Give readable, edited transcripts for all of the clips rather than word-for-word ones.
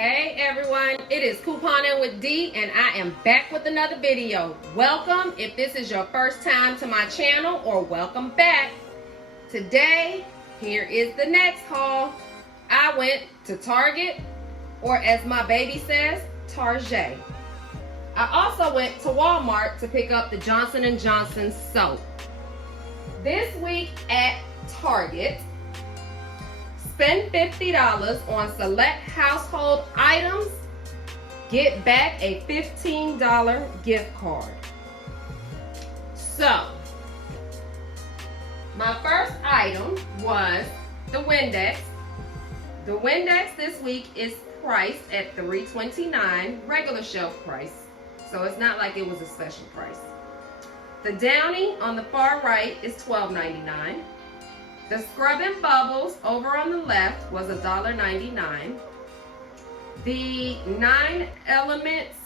Hey everyone, it is Couponing with D and I am back with another video. Welcome if this is your first time to my channel, or welcome back. Today, here is the next haul. I went to Target, or as my baby says, Target. I also went to Walmart to pick up the Johnson & Johnson soap. This week at Target, spend $50 on select household items, get back a $15 gift card. So, my first item was the Windex. The Windex this week is priced at $3.29, regular shelf price. So it's not like it was a special price. The Downy on the far right is $12.99. The Scrubbing Bubbles over on the left was $1.99. The 9 Elements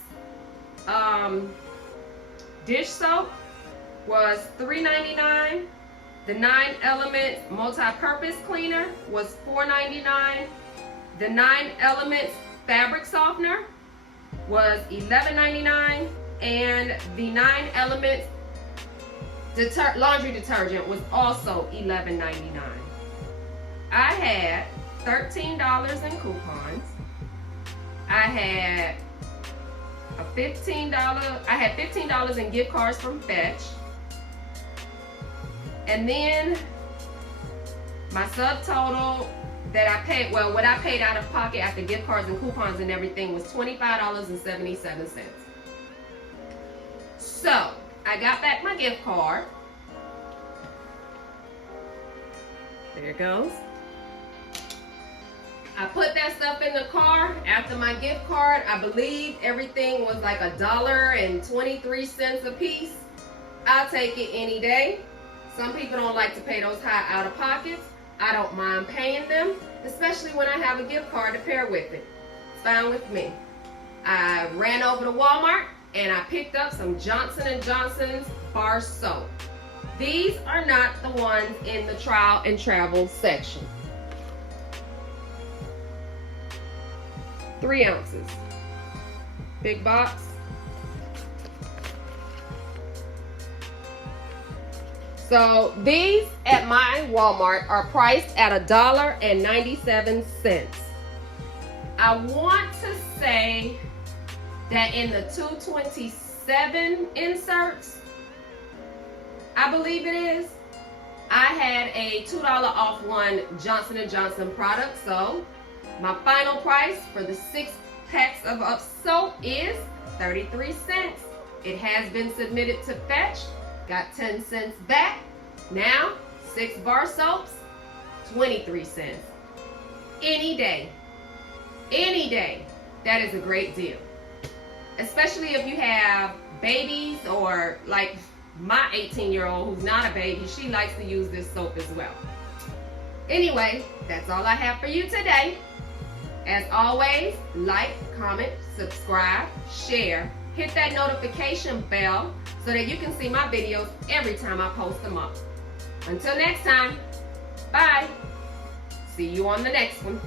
dish soap was $3.99. The 9 Elements multi-purpose cleaner was $4.99. The 9 Elements fabric softener was $11.99. And the 9 Elements laundry detergent was also $11.99. I had $13 in coupons. I had $15 in gift cards from Fetch. And then my subtotal that I paid, well, what I paid out of pocket after gift cards and coupons and everything was $25.77. So, I got back my gift card. There it goes. I put that stuff in the car. After my gift card, I believe everything was like $1.23 a piece. I'll take it any day. Some people don't like to pay those high out of pockets. I don't mind paying them, especially when I have a gift card to pair with it. It's fine with me. I ran over to Walmart and I picked up some Johnson & Johnson's bar soap. These are not the ones in the trial and travel section. 3 ounces. Big box. So these at my Walmart are priced at $1.97. I want to say that in the 227 inserts, I believe it is, I had a $2 off one Johnson & Johnson product. So my final price for the 6 packs of soap is 33 cents. It has been submitted to Fetch, got 10 cents back. Now 6 bar soaps, 23 cents. Any day, that is a great deal. Especially if you have babies, or like my 18-year-old who's not a baby, she likes to use this soap as well. Anyway, that's all I have for you today. As always, like, comment, subscribe, share, hit that notification bell so that you can see my videos every time I post them up. Until next time, bye. See you on the next one.